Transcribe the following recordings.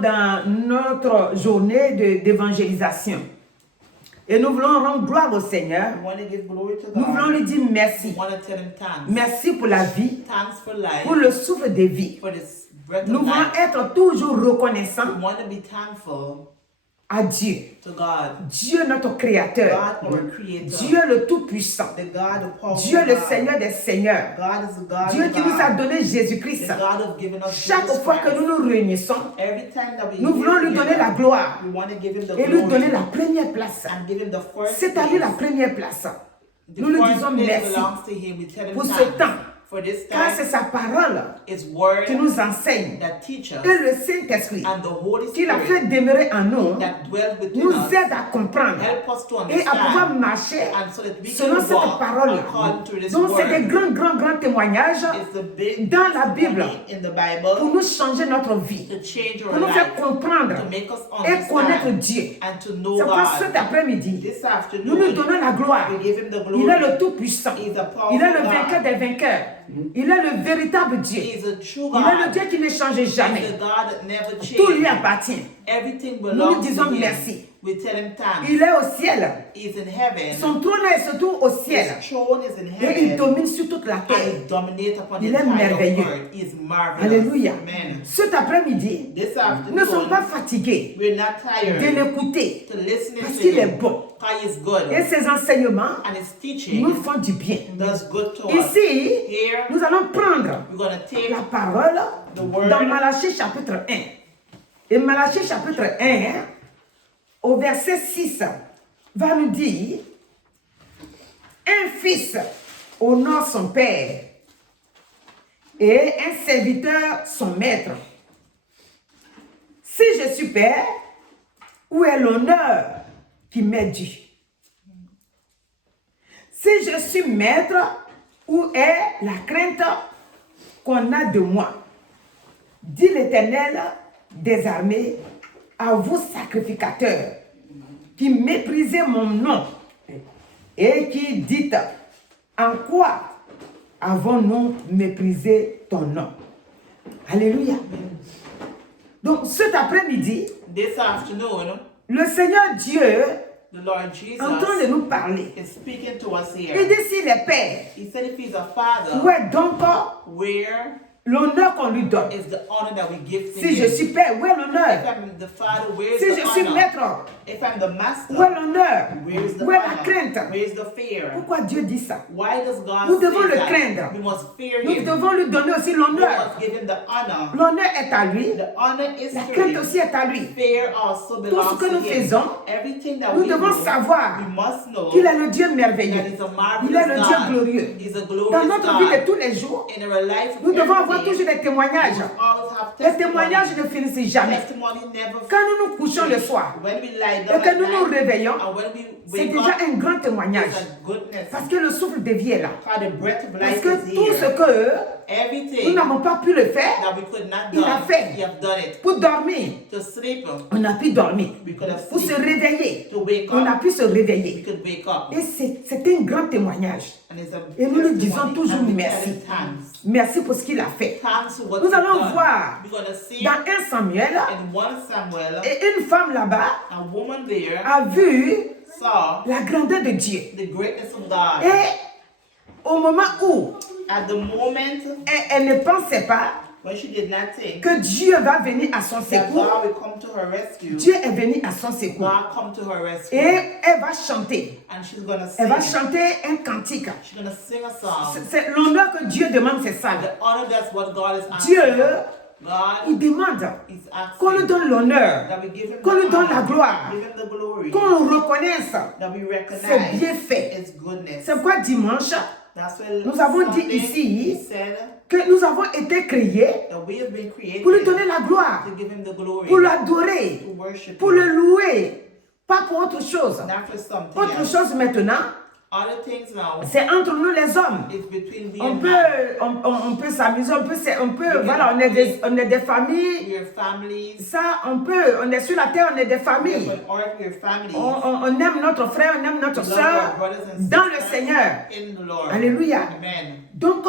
dans notre journée d'évangélisation. Et nous voulons rendre gloire au Seigneur. Nous voulons lui dire merci. Merci pour la vie, pour le souffle de vie. Nous voulons être toujours reconnaissants à Dieu. Dieu notre Créateur. Dieu le Tout-Puissant. Dieu le Seigneur des Seigneurs. Dieu qui nous a donné Jésus-Christ. Chaque fois que nous nous réunissons, nous voulons lui donner la gloire et lui donner la première place. C'est à lui la première place. Nous lui disons merci pour ce temps. Car c'est sa parole qui nous enseigne et le Saint-Esprit qui l'a fait demeurer en nous nous aide à comprendre et à pouvoir marcher selon cette parole. Donc c'est des grands témoignages dans la Bible pour nous changer notre vie, pour nous faire comprendre et connaître Dieu. C'est pourquoi cet après-midi, nous lui donnons la gloire. Il est le Tout-Puissant. Il est le vainqueur des vainqueurs. Il est le véritable Dieu. Il est le Dieu qui ne change jamais. Tout lui appartient. Nous lui disons merci. Il est au ciel. Son trône est surtout au ciel. Et il domine sur toute la terre. Il est merveilleux. Alléluia. Cet après-midi, nous ne sommes pas fatigués de l'écouter parce qu'il est bon. Et ses enseignements nous font du bien. Ici, nous allons prendre la parole dans Malachie chapitre 1. Et Malachie chapitre 1, au verset 6, va nous dire: un fils honore son père et un serviteur son maître. Si je suis père, où est l'honneur qui m'est dû? Si je suis maître, où est la crainte qu'on a de moi? Dit l'Éternel des armées à vous sacrificateurs qui méprisez mon nom et qui dites: en quoi avons-nous méprisé ton nom? Alléluia. Donc cet après-midi, le Seigneur Dieu est en train de nous parler. Il dit s'il est père, où est donc l'honneur qu'on lui donne? Si je suis père, où est l'honneur? Si je suis maître, où est l'honneur? Où est la crainte? Pourquoi Dieu dit ça? Nous devons le craindre. Nous devons lui donner aussi l'honneur. L'honneur est à lui. La crainte aussi est à lui. Tout ce que nous faisons, nous devons savoir qu'il est le Dieu merveilleux. Il est le Dieu glorieux. Dans notre vie de tous les jours, nous devons avoir toujours des témoignages. Les témoignages ne finissent jamais. Quand nous nous couchons le soir et que nous nous réveillons, c'est déjà un grand témoignage. Parce que le souffle de vie est là. Parce que tout ce que nous n'avons pas pu le faire, il a fait. Pour dormir, on a pu dormir. Pour se réveiller, on a pu se réveiller. Et c'est un grand témoignage. Et nous lui disons toujours merci. Merci pour ce qu'il a fait. Nous allons voir dans 1 Samuel, et une femme là-bas a vu la grandeur de Dieu. Et au moment où elle ne pensait pas que Dieu va venir à son secours, Dieu est venu à son secours. Et elle va chanter. Elle va chanter un cantique. C'est l'honneur que Dieu demande, c'est ça. Dieu, il demande qu'on lui donne l'honneur, qu'on lui donne la gloire, qu'on reconnaisse ses bienfaits. C'est pourquoi dimanche, nous avons dit ici que nous avons été créés pour lui donner la gloire, pour l'adorer, pour le louer, pas pour autre chose. Autre chose maintenant, c'est entre nous les hommes. On peut s'amuser, voilà, on est des familles. Ça, on est sur la terre, on est des familles. On aime notre frère, on aime notre soeur dans le Seigneur. Alléluia. Donc,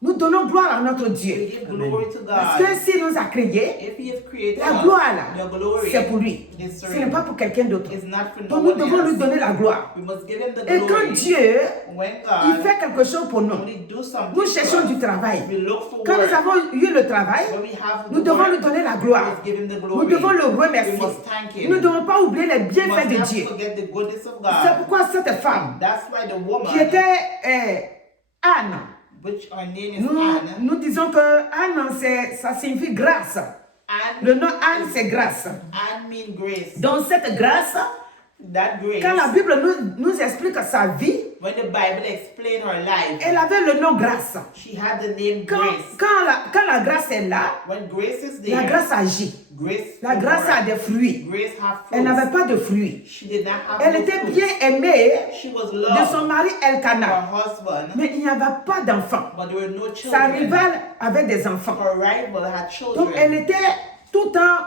Nous donnons gloire à notre Dieu. We give glory to Parce God. que s'il nous a créés, If He has created la us, gloire là, the glory c'est pour lui. is Ce for n'est Him. pas pour quelqu'un d'autre. It's not for no Donc nous one devons lui else. donner la gloire. We must give Him the Et quand glory. Dieu, When il God, fait quelque chose pour nous, when He do something nous for cherchons us, du travail. we look for Quand nous work. avons eu le travail, When we have nous the devons work, lui donner la we gloire. must give Him the Nous glory. devons le We remercier. must thank Him. Nous ne devons pas oublier les We bienfaits must de not Dieu. forget the goodness of C'est God. pourquoi cette femme, That's why the woman, qui était Anne, which her name is nous, Anne, nous disons que Anne, ça signifie grâce. Anne, Le nom Anne, c'est grâce. Anne means grace. Donc cette grâce, That grace, quand la Bible nous explique sa vie, when the Bible explained her life, elle avait le nom grâce. she had the name Quand, grace. quand la grâce est là, When grace is there, la grâce agit. grace, La grâce a des fruits. grace have Elle n'avait fruits. pas de fruits. She did not have Elle no était fruits. bien aimée She was de loved son mari by her Elkanah. husband, Mais il n'y avait pas d'enfants. but there were no Sa children. rivale avait des enfants. Her rival had Donc elle children. était tout le temps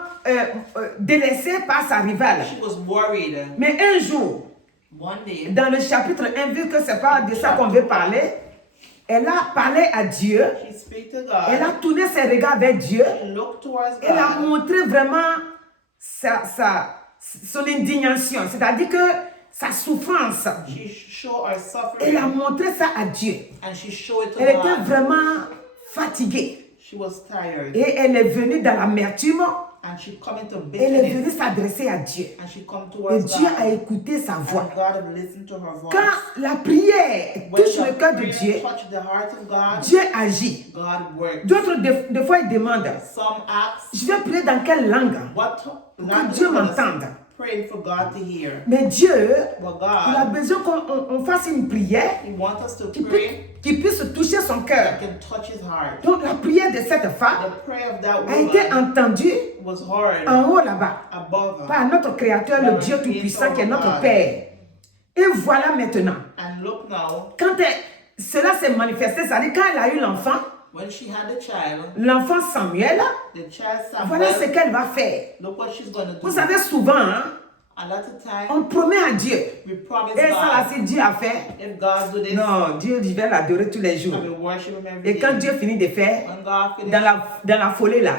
délaissée par sa rivale. She was worried. Mais un jour, One day, dans le chapitre 1, vu que ce n'est pas de ça qu'on veut parler, elle a parlé à Dieu. she spoke to Elle a God. tourné ses regards vers Dieu. She looked towards Elle a God. montré vraiment son indignation, c'est-à-dire que sa souffrance. She showed her Elle a suffering, montré ça à Dieu. and she showed it to Elle était God. vraiment fatiguée. She was tired, Et elle est venue dans l'amertume. and she come into Elle est bitterness, venue s'adresser à Dieu. and she come Et towards Dieu a God. écouté sa voix. And God had listened to her voice. Quand la prière When touche le the cœur de prayer Dieu, touched the heart of God, Dieu agit. God worked. D'autres, des fois, ils demandent, Some ask, je vais prier dans quelle langue? what Que language Dieu was m'entende. praying for God to hear? Mais Dieu, But il a God, besoin qu'on fasse une prière He wants us to qui, pray qui puisse toucher son cœur. that can touch His heart. Donc la prière de cette femme The prayer of that a été woman entendue was heard en haut là-bas above her. par notre Créateur, le Dieu Tout-Puissant qui est notre Père. Et voilà maintenant, And look now, quand cela s'est manifesté, c'est-à-dire quand elle a eu l'enfant, when she had the child, l'enfant Samuel, the child voilà ce Samuel, qu'elle va faire. look what she's going to Vous do. savez, souvent, hein, A lot of time, on promet à Dieu. we promise Et ça, là, God, si Dieu a fait, if God do this, non, Dieu, je vais l'adorer tous les jours. I will worship Him every Et quand day. Dieu finit de faire, When God dans finishes, la folie là,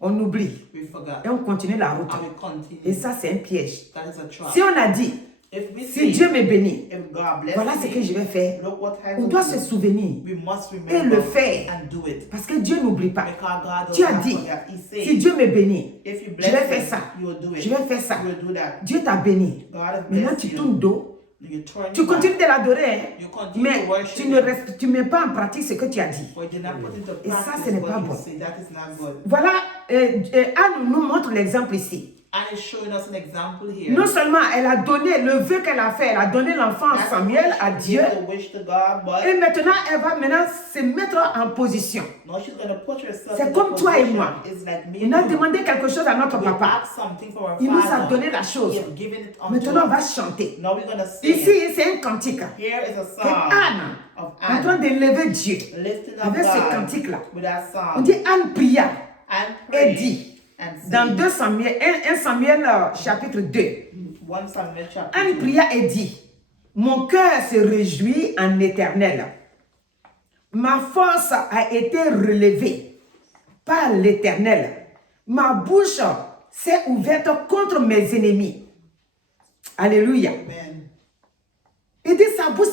on oublie. we forgot. Et on continue la route. And we continue. Et ça, c'est un piège. That is a trap. Si on a dit, If we si say, Dieu me bénit, if God bless voilà ce que je me, vais faire. look what I On will doit do. se souvenir. We must Et remember le faire. and do it. Parce que Dieu n'oublie pas. Because God does Tu as not dit, forget. He said, si Dieu me bénit, if you je bless vais faire me, ça. you will do it. Je vais faire ça. You will do that. Dieu t'a béni. God has Maintenant, blessed tu you. tournes dos. You turn Tu your back. continues de l'adorer. Hein? You continue Mais to worship tu ne Him. tu mets pas en pratique ce que tu as dit. But you did not put into Et ça, practice ce n'est what pas you bon. say. That is not good. Voilà, Anne nous montre l'exemple ici. And it's showing us an example here. Non seulement elle a donné le vœu qu'elle a fait, elle a donné l'enfant That's Samuel à what she Dieu. gave the wish to God, but Et maintenant, elle va maintenant se mettre en position. now she's going to put herself C'est in comme the toi et position. moi. It's like me On a and you. demandé quelque chose à notre We papa. asked something from our Il nous a Father. donné la chose. He has given it unto Maintenant, on va us. chanter. Now we're going to sing. Ici, c'est un cantique. Here is a Que song Anne of est en train Anne. d'élever Dieu. Lifting up Avec ce God cantique-là. with that On song. dit Anne pria And et pray dit, and dans sing. 2 Samuel, 1 Samuel chapitre 2, 1 Samuel chapter Anne 2. pria et dit, mon cœur se réjouit en Éternel. Ma force a été relevée par l'Éternel. Ma bouche s'est ouverte contre mes ennemis. Alléluia. Amen. Il dit sa bouche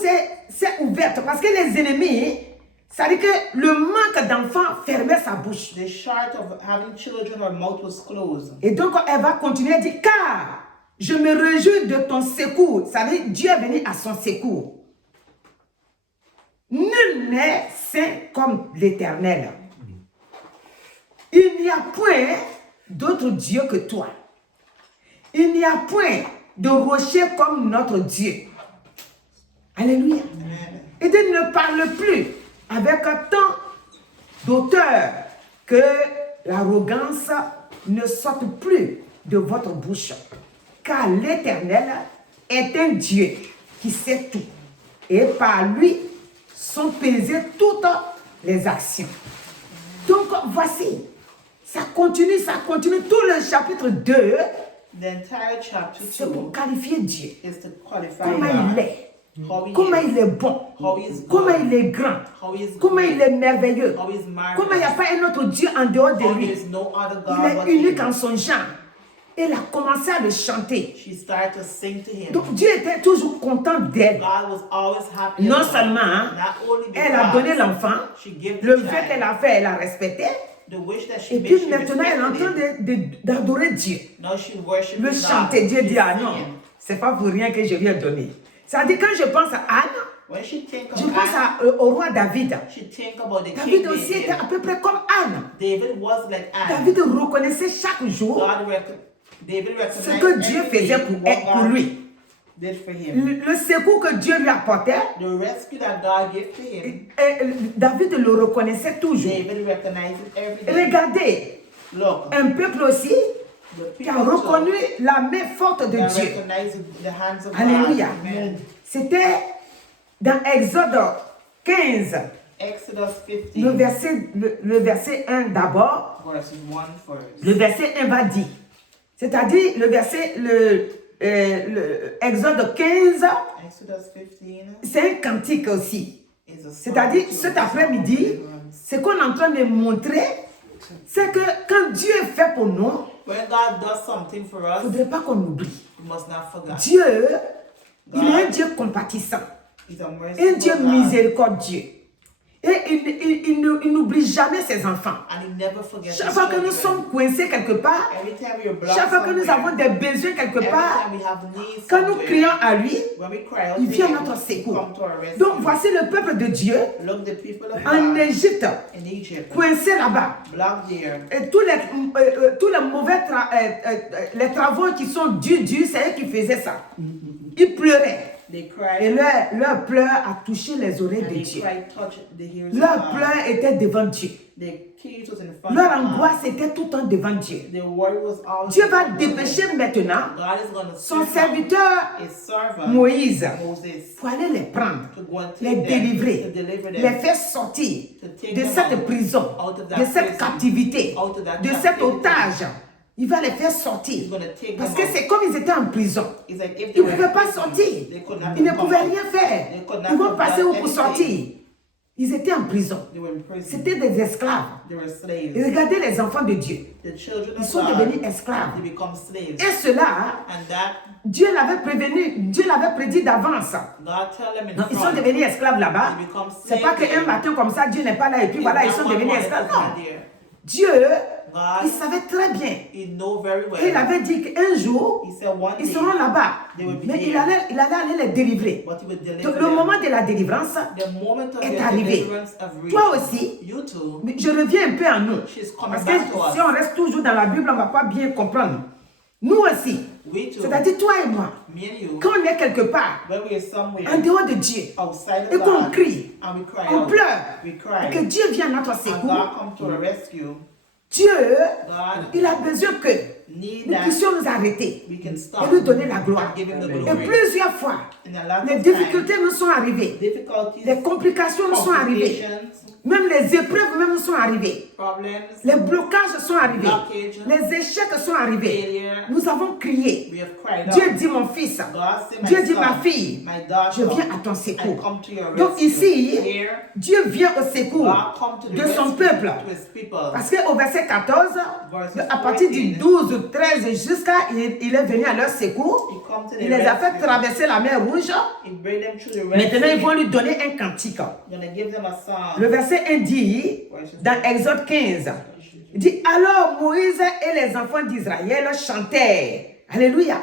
s'est ouverte parce que les ennemis, ça veut dire que le manque d'enfants fermait sa bouche. The short of having children, her mouth was closed. Et donc elle va continuer à dire, car je me réjouis de ton secours. Ça veut dire Dieu est venu à son secours. Nul n'est saint comme l'Éternel. Il n'y a point d'autre Dieu que toi. Il n'y a point de rocher comme notre Dieu. Alléluia. Amen. Et Dieu ne parle plus avec tant d'auteur que l'arrogance ne sorte plus de votre bouche. Car l'Éternel est un Dieu qui sait tout. Et par lui sont pesées toutes les actions. Donc voici, ça continue. Tout le chapitre 2, The entire chapter c'est pour 2 qualifier Dieu. is to qualify Comment il God. est. how he comment is, il est bon, how he is comment good, il est grand, how he is comment great, il est merveilleux, how he is comment il n'y a marvelous, pas un autre Dieu en dehors de how lui. there is no other God Il but est unique him. en son genre. Elle a commencé à le chanter. She started to sing to him. Donc Dieu était toujours content d'elle. God was always happy. Non about her. seulement, hein, Not only elle a donné because l'enfant, she gave le the vœu child, qu'elle a fait, elle a respecté. the wish that she Et made, puis she maintenant, elle est en train respected it. d'adorer Dieu. Now she worships Le God. chanter. Dieu She's dit, ah non, singing. c'est pas pour rien que je lui ai donné. Ça dit, quand je pense à Anne, When she think je of pense Anne, au roi David. she think about the David king aussi était à David. peu près comme Anne. David was like Anne. David reconnaissait chaque jour David ce recognized que Dieu every faisait day pour, what pour God lui. did for him. Le secours que Dieu lui apportait, The rescue that God gave to him, David le reconnaissait toujours. David recognized it every day. Regardez, Look, un peuple aussi the qui a people reconnu la main forte de that Dieu. recognized the hands of Alléluia. God. Amen. C'était dans Exode 15, Exodus 15, le verset 1 d'abord. verses 1 first. Le verset 1 va dire. C'est-à-dire Exode 15, Exodus 15 c'est un cantique aussi. is a song C'est-à-dire, to cet the après-midi, deliverance. ce qu'on est en train de montrer, c'est que quand Dieu est fait pour nous, When God does something for il ne us, faudrait pas qu'on oublie. we must not forget. Dieu, il est un Dieu compatissant, He's a un merciful Dieu God, miséricordieux. Et il n'oublie jamais ses enfants. and He never forgets Chaque His fois que nous children. sommes coincés quelque part, Every time we are blocked chaque fois que nous somewhere, avons des besoins quelque every part, time we have needs quand nous somewhere, crions à lui, when we cry out il to vient à Him, notre He secours. come to our rescue. Donc voici le peuple de Dieu Look, the people of en God Égypte, in Egypt, coincés là-bas. blocked there. Et tous les mauvais les travaux qui sont durs, c'est eux qui faisaient ça. Ils pleuraient. They Et cried, leur pleur a touché les oreilles and de they Dieu. cried, touch the ears of Leur God. pleur était devant Dieu. Their tears was in front Leur of God. angoisse était tout le temps devant Dieu. Their worry was always Dieu va in front of dépêcher Him. maintenant God is going to son send serviteur His servant Moïse Moses pour aller les prendre, to go and les take them, délivrer, to deliver les them, faire sortir to take de them cette out, prison, out of that de cette prison, captivité, out of that de cet captivity. otage. Il va les faire He's sortir. going to take Parce them que out. c'est comme ils étaient en prison. It's like if they Ils ne were pouvaient in pas prison, sortir. they could not Ils ne come pouvaient out. rien faire. They could not Ils vont have passer done où pour anything. sortir? Ils étaient en prison. They were in prison. C'était des esclaves. They were Et slaves. regardez les enfants de Dieu. The children Ils of sont God, devenus esclaves. they become slaves. Et cela, And that, Dieu l'avait prévenu, Dieu l'avait prédit d'avance. God tell them in Donc, ils sont front. devenus esclaves là-bas. They become C'est pas slaves qu'un there. matin comme ça, Dieu n'est pas là et puis It's voilà, ils not sont one devenus moment esclaves. that Non. they're there. Dieu, God, il savait très bien. He know very well. Et il avait dit qu'un jour, He said one ils day, seront là-bas. they will be Mais il there. allait aller les délivrer. But He would deliver Donc, le them. moment de la délivrance The moment of est their arrivé. deliverance have reached. Toi aussi, You too. mais je reviens un peu à nous. She's coming Parce back to que us. si on reste toujours dans la Bible, on ne va pas bien comprendre. Nous aussi, We too. c'est-à-dire toi et moi, Me and you. quand on est quelque part, When we are somewhere en dehors de Dieu, outside et of qu'on God, crie, and we cry on out, pleure, we et cry, que Dieu vienne à notre and secours, God come to our rescue, Dieu, God il a besoin que need nous that puissions nous arrêter we can et stop lui donner la gloire. and give Him the Et glory. plusieurs fois, In a lot les of difficultés nous sont arrivées, time, difficulties, les complications nous sont arrivées, complications, même les épreuves même nous sont arrivées, problems, les blocages sont arrivés, blockage, les échecs sont arrivés. failure. Nous avons crié. We have cried Dieu out. dit mon fils, God say, my Dieu dit son, ma fille, my daughter, je viens à ton I secours. come to your Donc rescue. ici, Here, Dieu vient au secours God come to the de son rescue peuple. to His people. Parce qu'au verset 14, Verses à partir du 14, 12, 13 jusqu'à, il est venu à leur secours. He come to the Il les a fait rescue. traverser la mer Rouge. He bring them through the Red Maintenant, ils Sea. vont lui donner un cantique. Gonna give them a song. Le verset 1 dit, dans Exode 15, il dit, alors Moïse et les enfants d'Israël chantèrent. Alléluia.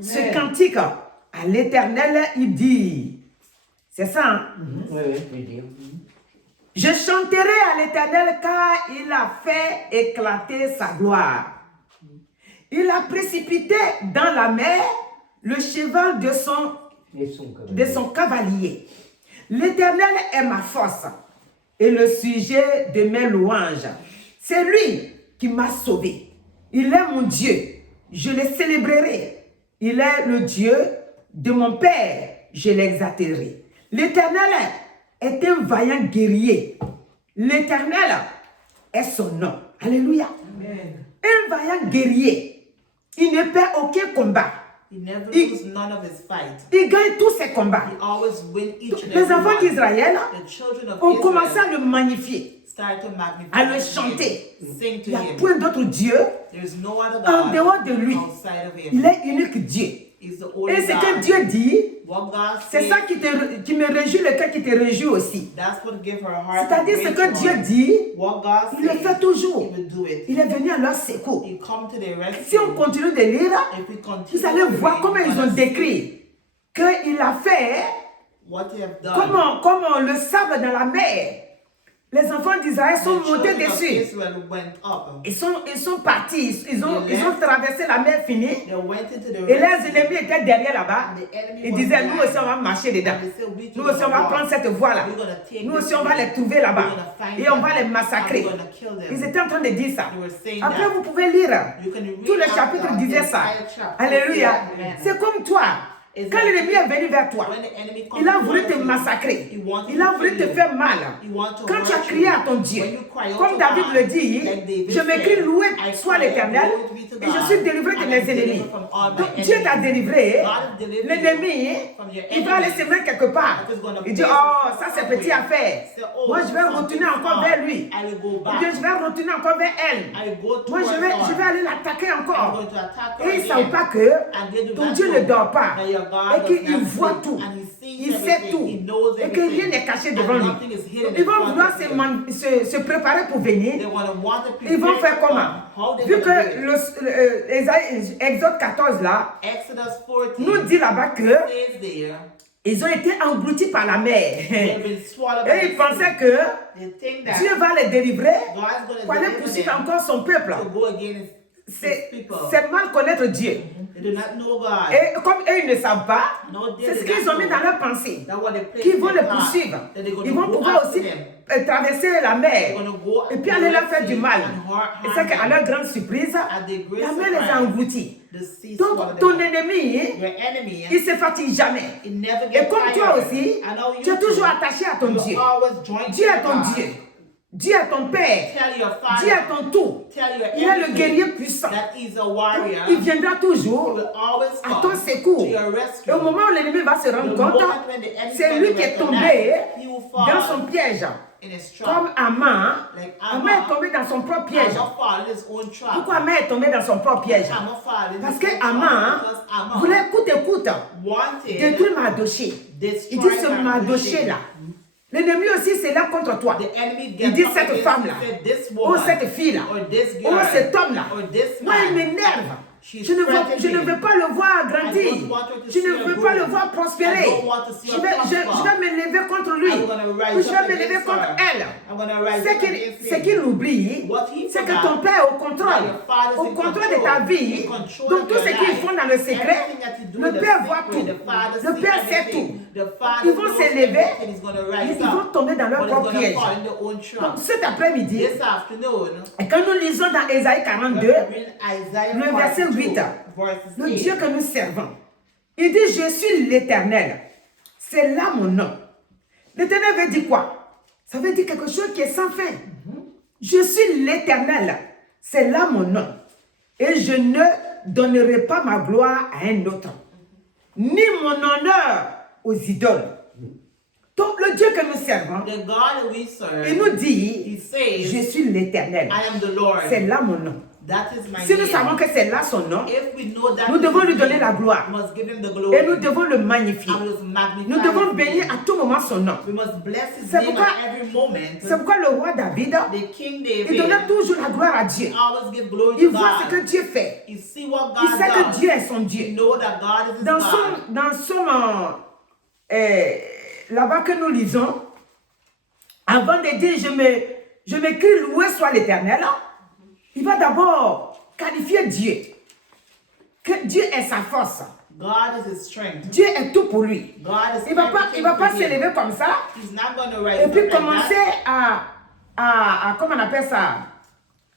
Ce cantique à l'Éternel, il dit, c'est ça, hein? Oui, je veux dire. Je chanterai à l'Éternel car il a fait éclater sa gloire. Il a précipité dans la mer le cheval de son cavalier. L'Éternel est ma force et le sujet de mes louanges. C'est lui qui m'a sauvé. Il est mon Dieu. Je le célébrerai. Il est le Dieu de mon Père. Je l'exalterai. L'Éternel est un vaillant guerrier. L'Éternel est son nom. Alléluia. Amen. Un vaillant guerrier. Il ne perd aucun combat. He never Il- loses none of his fight. Il gagne tous ses combats. He always wins each and Les every enfants one. d'Israël The children of ont commencé Israel à le magnifier, start to magnify à le him, chanter. sing to Il n'y a him. point d'autre Dieu There is no other en God dehors de lui. outside of him. Il est unique Dieu. He's the Et only ce que God. Dieu dit, What God c'est says, ça qui me réjouit, le cœur qui te réjouit aussi. that's what gives her heart. C'est-à-dire ce great que joy. Dieu dit, What God il le says, fait toujours. He will do it. Il est venu à leur secours. He come to their rescue. Si on continue de lire, If we continue vous allez to voir read, comment we're ils ont gonna see décrit qu'il a fait what they have done. comment le sable dans la mer. Les enfants d'Israël sont The montés children of dessus. Israel went up. Ils sont partis. Ils ont traversé la mer finie. They went into the Et Red les Sea. ennemis étaient derrière là-bas. And the enemy Ils was disaient, nous behind. aussi on va marcher dedans. And they said, we too Nous aussi on va gonna prendre walk. cette voie-là. We're gonna take Nous this aussi on va way. les trouver là-bas. We're gonna find Et on va them. les massacrer. And we're gonna kill them. Ils étaient en train de dire ça. They were saying Après that. vous pouvez lire. You can read Tout le after chapitre the disait ça. entire chapter. Alléluia. Amen. C'est comme toi. It's Quand like l'ennemi est venu vers toi, when the enemy comes il a voulu te towards you, massacrer. he wants Il to a voulu kill te you. faire mal. He wants to Quand tu as hurt crié you. à ton Dieu, When you cry out comme to David God, le dit, like David je m'écris said, loué I soit cry, l'Éternel glory be to et je God, suis délivré de and mes I'm delivered ennemis. from all my Donc Dieu t'a enemies. délivré. God has delivered L'ennemi, from your il va aller enemies. s'aimer quelque part. That is gonna Il dit, place oh, you ça c'est somewhere. petit à faire. Say, oh, Moi je vais something retourner encore small. vers lui. I will go Ou back. bien je vais retourner encore vers elle. I will go Moi je towards vais her. aller l'attaquer I'm encore. going to attack her Et ils ne savent again. pas que And they do ton not Dieu know ne dort pas. that your God Et does qu'il not voit sleep. tout. And he sees Il sait everything. tout. He knows Et que everything. rien n'est caché And devant lui. nothing is hidden Ils in vont front vouloir of him. se préparer pour venir. They want to Ils vont faire prepare to comment? come. How they Vu gonna que do it? Exode 14 là, Exodus 14 nous dit là-bas que says there, ils ont été engloutis par la they've mer. been swallowed by Et ils the pensaient sea. que They think that Dieu va les délivrer God's going to pour aller deliver poursuivre them encore son peuple. to go against his people. C'est mal connaître Dieu. They do not know God. Et comme eux, ils ne savent pas, No, they c'est ce do qu'ils not ont mis know. dans leur pensée. That what they place Qu'ils vont in les their heart, poursuivre. that they're going Ils to vont go pouvoir after aussi them. traverser la mer. They're going to go Et puis aller leur faire du mal. and Et c'est qu'à harm leur them. grande surprise, At their great la mer les a surprise, engloutis. the sea Donc swallowed ton them. ennemi, Your enemy, il ne se fatigue jamais. it never Et gets comme toi tired. aussi, I know you tu es toujours too. attaché à ton You're Dieu. always joined Dieu to est ton God. Dieu. Dieu est ton Père. Tell your Dieu father. est ton tout. Tell your Il est le everything guerrier puissant. that he's a warrior. Il viendra He toujours will always à come ton secours. to your Et au rescue. moment où l'ennemi va se The rendre moment compte, when the enemy c'est lui qui est tombé he will fall dans son piège. in his Comme trap. Aman. Like Aman est tombé dans son propre piège. Amma fall in his own trap. Pourquoi Aman est tombé dans son propre piège? Amma fall in Parce his que own trap. Aman Because Amma voulait, écoute, wanted détruire Mardoché. destroy Il dit ce Mardochée. Mardoché là. L'ennemi aussi c'est là contre toi. The enemy Il dit gets up cette against femme là. you, said, this Oh woman, cette fille là. or this Oh girl, cet homme là. or this Moi il man. m'énerve. She's Je ne threatening. veux pas le voir I grandir. don't want her to Je see ne her veux pas grow. le voir prospérer. I don't want to see Je her vais prosper. me lever contre lui. I'm gonna Ou rise je up vais me lever against contre her. elle. I'm gonna rise Ce up qu'il against ce him. qu'il oublie, What he c'est que forgot, ton père est au contrôle. that your father's Au in contrôle de control, ta vie. in control Donc of tout your ce qu'ils life. font dans le secret, Everything that you do le in the père voit secret, tout. the father Le sees père sait everything. tout. The father Ils vont knows s'élever. everything. He's gonna rise Ils vont up. tomber dans leur But he's propre gonna piège. fall in their own trap. Donc cet après-midi, This afternoon, et quand nous lisons dans Ésaïe 42, we're reading Isaiah le verset 42, 8, verses le 8. Dieu que nous servons, il dit, je suis l'Éternel. C'est là mon nom. L'Éternel veut dire quoi? Ça veut dire quelque chose qui est sans fin. Je suis l'Éternel. C'est là mon nom. Et je ne donnerai pas ma gloire à un autre, ni mon honneur aux idoles. Donc le Dieu que nous servons, The God that we serve, il nous he dit, says, je suis l'Éternel. I am the Lord. C'est là mon nom. That is my Si nous name. savons que c'est là son nom, If we know that nous is devons his lui donner name, la gloire. we must give him the glory. Et nous devons le magnifier. And we must magnify Nous devons his bénir name. à tout moment son nom. We must bless his C'est name pourquoi- at every moment. C'est pourquoi le roi David, The King il David donnait toujours la gloire à Dieu. always give glory Il to voit ce que God. Dieu fait. You see what Il God sait que does. Dieu est son You Dieu. know that God is his Dans God. son là-bas que nous lisons, avant de dire je m'écris loué soit l'Éternel, il va d'abord qualifier Dieu. Que Dieu est sa force. God is his strength. Dieu est tout pour lui. God is Il va pas everything to him. s'élever comme ça He's not going to rise et up puis like commencer that. à comment on appelle ça,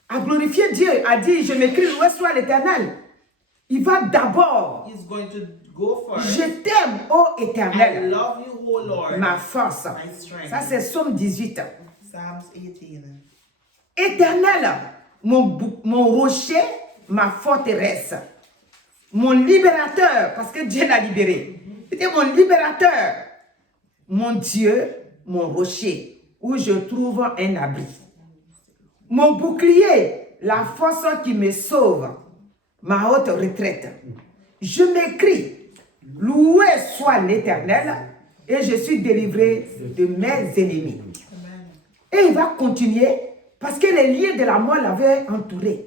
à glorifier Dieu, à dire je m'écris loué soit l'Éternel. Il va d'abord, He's going to go first. je t'aime, ô I Éternel, love you, O Lord. ma force. My strength. Ça c'est Psaume 18. Psalms 18. Éternel, mon rocher, ma forteresse. mon libérateur, parce que Dieu l'a libéré. Il dit mon libérateur, mon Dieu, mon rocher, où je trouve un abri. Mon bouclier, la force qui me sauve, ma haute retraite. Je m'écris, loué soit l'Éternel, et je suis délivré de mes ennemis. Et il va continuer, parce que les liens de la mort l'avaient entouré.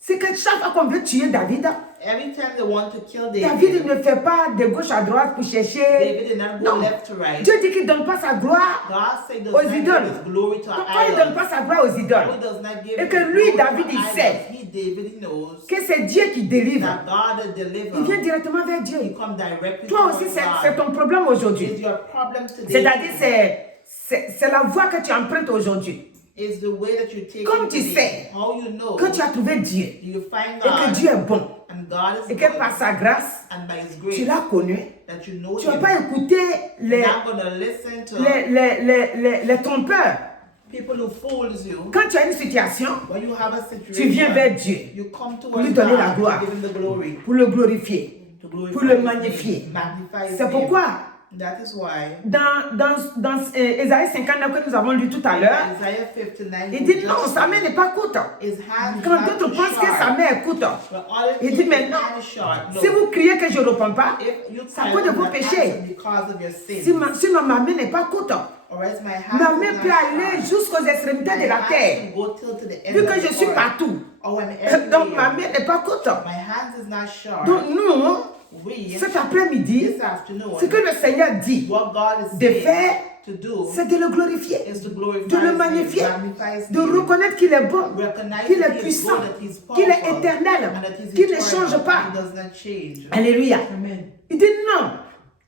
C'est que chaque fois qu'on veut tuer David, Every time they want to kill David ne fait pas de gauche à droite pour chercher. David did not go Non. left to right. Dieu dit qu'il ne donne pas sa gloire God said does aux not give idoles. his glory to Pourquoi il ne donne idols? pas sa gloire aux idoles? God does not give Et que his lui, glory David, to il idols. sait He, David, knows que c'est Dieu qui délivre. that God will Il deliver. vient directement vers Dieu. He come directly Toi to aussi, God. c'est ton problème Is aujourd'hui. your problem today? C'est-à-dire, c'est la voie que tu empruntes aujourd'hui. Is the way that you take Comme it tu today. sais How you know que tu as trouvé Dieu do you find et que God Dieu est bon and God is et que good par sa grâce, and by his tu grace l'as connu. that you know Tu ne vas him. pas écouter You're not going to listen to les trompeurs. people who fools you. Quand tu as une situation, When you have a situation, tu viens vers Dieu you come pour towards lui donner God la gloire, to give him the glory, pour le glorifier, to glorify pour le his magnifier. name, magnify his C'est name. pourquoi, That is why dans Ésaïe 59 que nous avons lu tout à l'heure, Isaiah 59 il dit non, sa main n'est pas courte. his hand is Quand not d'autres too pensent que sa sharp. main est courte, But other il dit people mais think non, hand is short. No. si vous criez que je ne réponds pas, If you c'est à cry, cause de it vos will péchés. answer because of your sins. Sinon ma main n'est pas courte. Or else my hand Ma is main not peut aller short. jusqu'aux extrémités de la My terre, hand can go till to the end vu of que the je suis earth. partout. Oh, I'm Donc ma everywhere. main n'est pas courte. My hand is not short. Donc nous, We, cet après-midi, this afternoon, ce que le Seigneur dit what God is de saying faire, to do c'est de le glorifier, is to glorify de le his name, magnifier, magnify his de name, reconnaître qu'il est bon, recognize qu'il that est he is puissant, good, that he is qu'il est powerful, éternel, and that he is qu'il ne eternal, change pas. he does not change. Alléluia. Amen. Il dit non,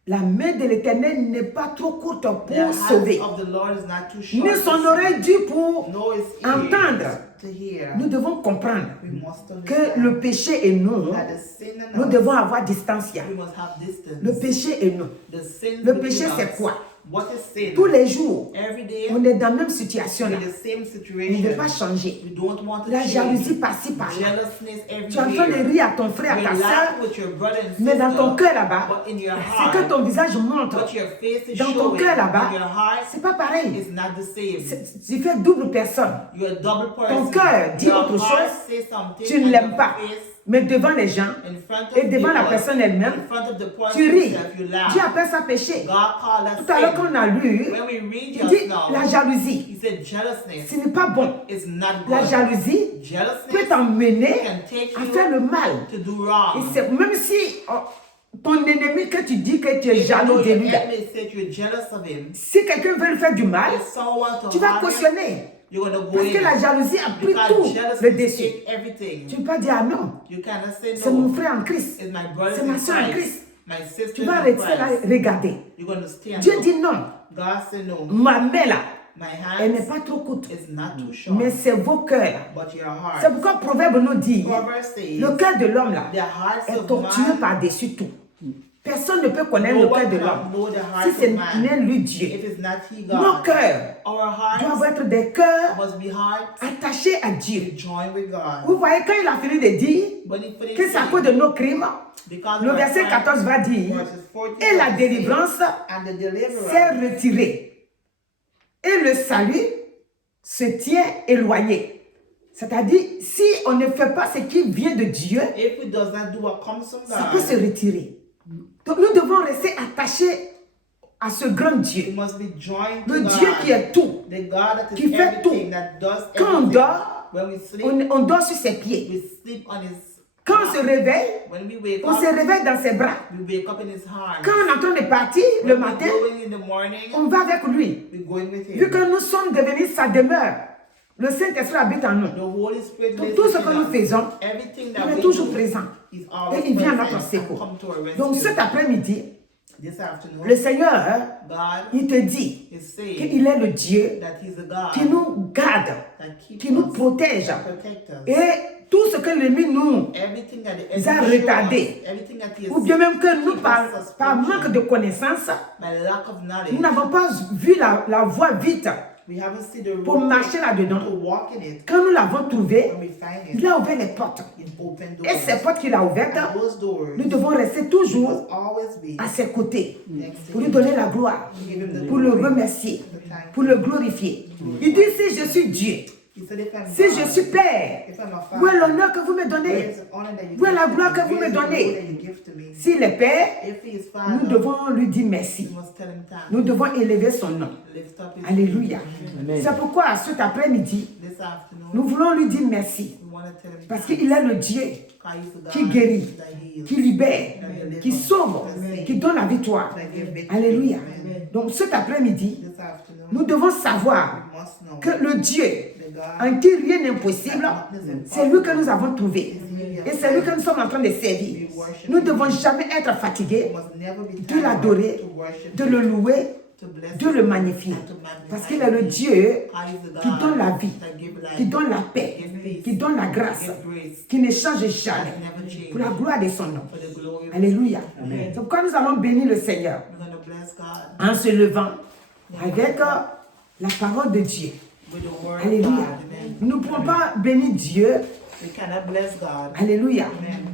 la main de l'Éternel n'est pas trop courte The pour hand sauver, of the Lord is not too short ni to son save, oreille due pour nor his ears entendre. to hear. Nous devons comprendre We must que understand le péché et nous, that the sin and nous us, devons avoir distancia. we must have distance. Le péché et nous. The sin Le between péché, us. c'est quoi? What is sin? Tous les jours, Every day, on est dans la même situation là. in the same On ne situation. veut pas changer. We don't want to La change. jalousie par-ci, par-là. Jealousness Tu es en train de everywhere. rire à ton frère, à You ta laugh soeur, with your brother and mais dans ton sister, cœur là-bas, but in your c'est que heart, ton visage montre. what your face is Dans ton showing, cœur là-bas, in your heart, c'est pas pareil. is not the same. Tu fais double personne. You're a double Ton person. cœur dit Your autre heart chose, says something, tu ne and l'aimes your pas. face, Mais devant les gens in front of et devant la people, personne elle-même, in front of the person tu ris. yourself, you laugh. Dieu appelle ça péché. God called us Tout à l'heure sin. qu'on a lu, When we read il just dit now, la jalousie. he said jealousness Ce n'est pas bon. is not La good. jalousie peut Jealousness t'emmener can take à you faire le mal. to do Et wrong. c'est même si ton ennemi que tu dis que tu es Even jaloux though de your lui, enemy said you're jealous of him, si quelqu'un veut lui faire du mal, if someone wants to tu vas harm him, cautionner. you're going to go Parce que in. la jalousie a pris Because tout le jealousy dessus. take everything. Tu ne peux pas dire ah non, You cannot say c'est mon no. frère en Christ. It's my brother C'est ma in soeur en Christ. Christ. My sister Tu vas in rester là Christ. et regarder. You're going to stand Dieu up. dit non, God said no. ma main là, My elle n'est hands pas trop courte. is not too short, Mais c'est vos cœurs. but your heart. C'est pourquoi Proverbe nous dit, Proverbs says, le cœur de l'homme là the hearts est of tortueux man, par-dessus tout. Personne ne peut connaître no le one cœur de can l'homme know the si heart ce of man. n'est lui Dieu. If it's not he, Nos God. cœurs Our hearts doivent être des cœurs must be hearts attachés à Dieu. joined with God. Vous voyez, quand il a fini de dire When he finished que c'est à cause de saying, nos crimes, because le of our verset crimes, 14 va dire, verses 14 et la says, délivrance and the s'est deliverance retirée, et le salut se tient éloigné. C'est-à-dire, si on ne fait pas ce qui vient de Dieu, if it does not do what comes from ça peut se God, retirer. Donc nous devons rester attachés à ce grand it Dieu, must be joined le to Dieu God. qui est tout. The God that qui is fait everything, tout. that does Quand on everything. dort, When we sleep, on dort sur ses pieds. we sleep on his Quand on se réveille, When we wake on se up, réveille dans ses bras. we wake up in his heart. Quand on est en train de partir le When matin, we're going in the morning, on va avec lui. we're going with Vu him. que nous sommes devenus sa demeure, le Saint-Esprit habite en nous. The Holy Spirit Donc lives tout ce in que nous us. faisons, Everything il that est we toujours do présent. is Et always il vient à present notre and secours. come to our Donc rescue. cet après-midi, This afternoon, le Seigneur, God il te dit is saying qu'il est le Dieu that He's a God qui nous garde, that keeps qui nous us, protège. that protects us. Et tout ce que l'ennemi nous Everything that the nous a enemy shows retardé, us, everything that He ou bien même que nous, keep par us suspension, manque de connaissances, by lack of nous knowledge, n'avons pas vu la voie vite We haven't seen the pour road marcher là-dedans. to walk in it. Quand nous l'avons trouvé, When we find il it, a ouvert les portes. it opened Et ces doors. portes qu'il a ouvertes, And those doors nous devons rester toujours must always be à ses côtés next to pour lui him. donner la gloire, Give him the pour le glory, remercier, the thank pour le glorifier. Il dit, si je suis Dieu, He said, if I'm si God, je suis Père, if I'm a où est father, l'honneur que vous me where donnez? is the honor that you Où est give la to gloire me? que vous Where me is the glory donnez? that you give to me? S'il est Père, If he is nous father, devons lui dire merci. we must tell him thanks. Nous devons élever son nom. Lift up his Alléluia. Amen. C'est pourquoi cet après-midi, name. This afternoon, nous voulons lui dire merci. we want to tell him Parce thanks. qu'il est le Dieu God is the God qui guérit, that heals, qui libère, qui sauve, qui donne la victoire. that gives victory. Alléluia. Amen. Donc cet après-midi, This afternoon, nous devons savoir we must know que le Dieu the God en qui rien n'est impossible, c'est lui que nous avons trouvé. Et c'est lui que nous sommes en train de servir. Nous ne devons jamais être fatigués must never be de tired l'adorer, to worship de him, le louer, to bless de le him, magnifier. and to magnify Parce qu'il est le him. Dieu God is the qui God donne la vie, that gives life, qui donne la paix, qui donne la grâce, gives grace, qui ne change that jamais. never changes, Pour la gloire de son nom. for the glory of Alléluia. Amen. C'est pourquoi nous allons bénir le Seigneur We're going to bless God en se levant avec la parole de Dieu. with the word of Alléluia. God. Amen. Nous ne pouvons pas bénir Dieu, We cannot bless God alléluia,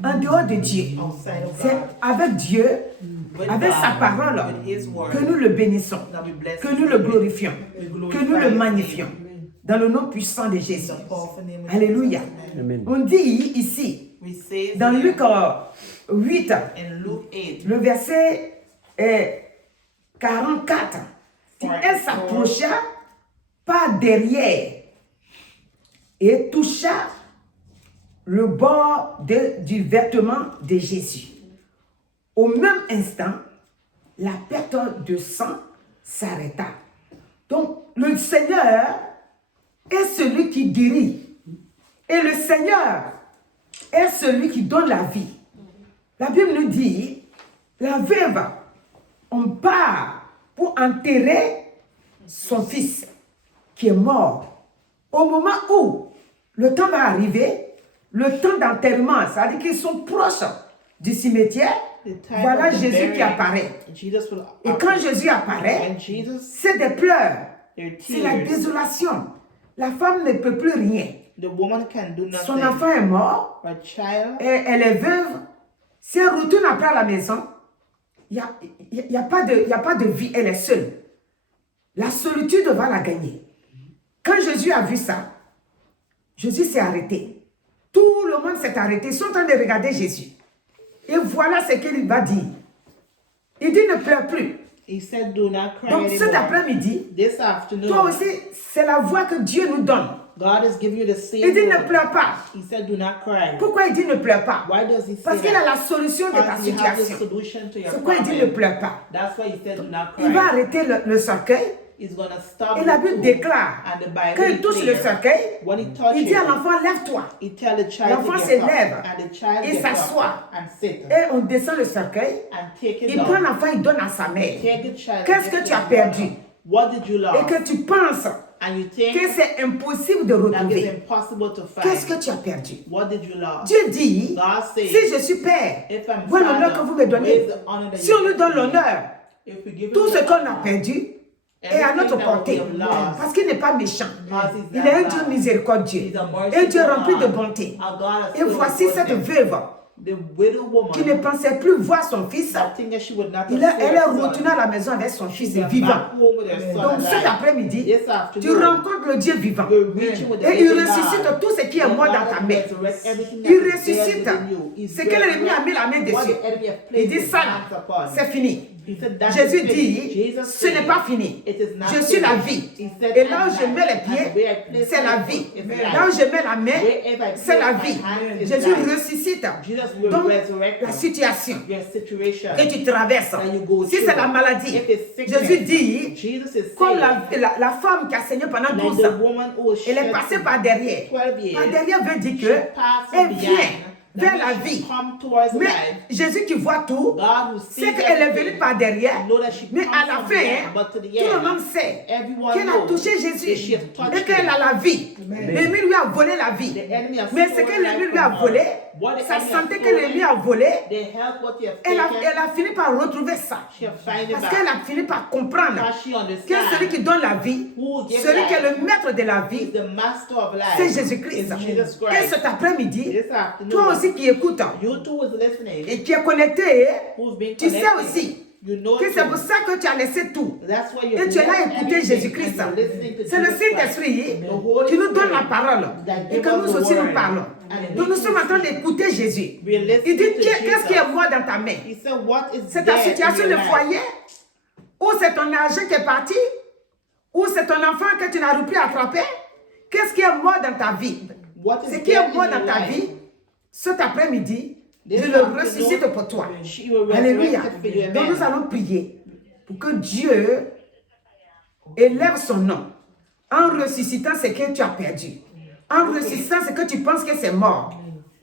en dehors de Dieu. outside of C'est God. avec Dieu, With avec God, sa parole, with His word, que nous le bénissons, that we bless que His nous le name, glorifions, we que glorify nous le His magnifions. name. Dans le nom puissant de Jésus. The powerful name of Alléluia. Jesus. Amen. On dit ici, We say dans here Luc 8, in Luke 8, le verset 44, dit, elle s'approcha par derrière et toucha le bord du vêtement de Jésus. Au même instant, la perte de sang s'arrêta. Donc, le Seigneur est celui qui guérit. Et le Seigneur est celui qui donne la vie. La Bible nous dit, la veuve, on part pour enterrer son fils qui est mort. Au moment où le temps va arriver, le temps d'enterrement, c'est-à-dire qu'ils sont proches du cimetière, the time voilà of the Jésus qui burial, apparaît. Jesus will Et quand Jésus apparaît, and Jesus, c'est des pleurs, their c'est la tears, désolation. La femme ne peut plus rien. the woman can do Son nothing. enfant est mort, Her child, et elle est veuve. Si elle retourne après à la maison, il n'y a pas de vie, elle est seule. La solitude va la gagner. Quand Jésus a vu ça, Jésus s'est arrêté. Tout le monde s'est arrêté. Ils sont en train de regarder Jésus. Et voilà ce qu'il va dire. Il dit ne pleure plus. he said, do not cry Donc cet anymore. après-midi, This afternoon, toi aussi, c'est la voix que Dieu nous donne. God is giving you the same Il dit ne word. pleure pas. He said, do not cry. Pourquoi il dit ne pleure pas? Why does he Parce say qu'il a that? la solution de ta Because he has the situation. solution to your C'est pourquoi il dit ne problem. pleure pas. That's why he said, do not Il va cry. arrêter le cercueil. He's going to stop Et la the Bible tomb. déclare, And the Bible quand il touche le declares, cercueil, when he touches il dit à it, l'enfant, lève-toi. he tell the child L'enfant to se get up, lève and the child et gets s'assoit. up and sit Et on descend le cercueil, and take it il prend down. l'enfant, il donne à sa mère. Take the child. Qu'est-ce and que give tu to as the perdu? mother. What did you Et lose? que tu penses And you que think c'est impossible de that is retrouver. impossible to find. Qu'est-ce que tu as perdu? What did you lose? Dieu dit, God says, si je suis père, if I'm voilà l'honneur que father, vous me donnez. where's the honor that Si you on nous give donne to me? l'honneur, If we give tout him ce the qu'on a honor, perdu est à notre everything that we portée. have lost, Parce qu'il n'est pas méchant. because he's Il not est un bad. Dieu miséricordieux. He's a Un merciful Dieu rempli de God. bonté. Our God has Et filled with voici cette goodness. veuve The widow woman, qui ne pensait plus voir son fils. that thing that she would not Elle have est seen her retournée à son. la maison avec son She's fils back vivant. home with her son Donc cet alive. après-midi, This tu afternoon, rencontres le Dieu vivant. you're reaching with the Et il living ressuscite God. tout ce qui est The mort God dans ta that main. resurrects everything that Il is dead ressuscite within you. He's ce que l'ennemi a mis la main resurrecting what dessus. the enemy has Il placed dit his ça, hands upon. c'est fini. He said, that Jésus is finished. dit, Jesus ce n'est said, pas fini. it is not Je suis la finished. vie. He said, Et là où "And je mets les and the way I pieds, place c'est la my vie. foot is life. Là où je mets la main, Wherever I c'est place la my vie. hand is Jésus life." ressuscite. Jesus will Donc, resurrect la situation your situation. que tu traverses, that you go si through. c'est la maladie, If it's sickness, Jésus dit, Jesus is comme saying, la femme qui a saigné pendant like 12 the ans, woman who was elle est shed passée for par derrière. 12 years, Par derrière veut dire she que passed elle beyond, vient that vers means la she vie. come towards Mais life. Jésus qui voit tout, God who c'est sees qu'elle est venue everything, par derrière. know that she Mais comes à la from fin, behind, but to the tout le end, monde sait everyone qu'elle a knows touché that Jésus she has touched et qu'elle him. a la vie. Amen. L'ennemi lui a volé la The vie. enemy has Mais ce stolen que l'ennemi life lui a from volé, her. What the sa enemy santé has que l'ennemi a stolen, volé, the health what you have elle taken, a fini par retrouver ça. she have find it Parce qu'elle back. a fini par comprendre Because she que celui qui understands donne la vie, who gives celui qui est life le maître de la is vie, the master of life. c'est Jésus-Christ. Is Jesus Et Christ. cet après-midi, This afternoon, toi aussi qui écoutes you too is listening, et qui est connecté, who's been tu sais connected, aussi you know que c'est too. pour ça que tu as laissé tout. That's why you're Et tu es là à listening écouter everything, Jésus-Christ. and you're listening to C'est le Jesus Christ. Saint-Esprit The Holy qui nous donne la Spirit parole that et give que us nous the aussi nous word. parlons. And Donc we nous sommes en train speak. d'écouter Jésus. We're listening Il dit, to qu'est-ce qui est Jesus. moi dans ta main? He said, what is C'est ta there in situation your de life? foyer? Ou c'est ton argent qui est parti? Ou c'est ton enfant que tu n'as plus attrapé? Qu'est-ce qui est mort dans ta vie? What is Ce qui there est mort in dans your ta life? vie, cet après-midi, This je le afternoon, ressuscite pour toi. She will Alléluia. resurrect it for you. Donc Amen. nous allons prier pour que Dieu élève son nom en ressuscitant ce que tu as perdu. En ressuscitant ce que tu penses que c'est mort.